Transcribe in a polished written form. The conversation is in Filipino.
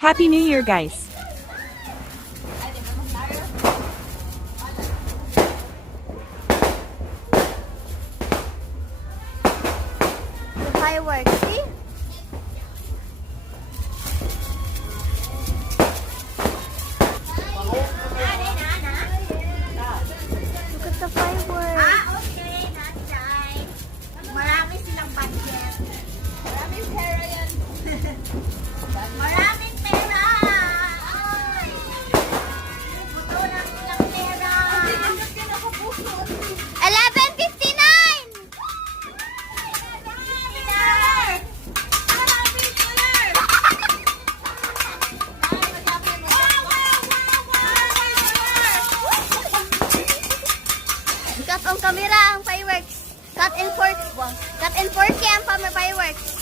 Happy New Year, guys! The fireworks, see? Look at the fireworks. Okay, nandiyan. Marami silang budget. Maraming pera yan. Maraming pera! Ay! Puto lang silang pera. 11:59! Cut on camera ang fireworks. Cut and fork. Cut and fork ang fireworks.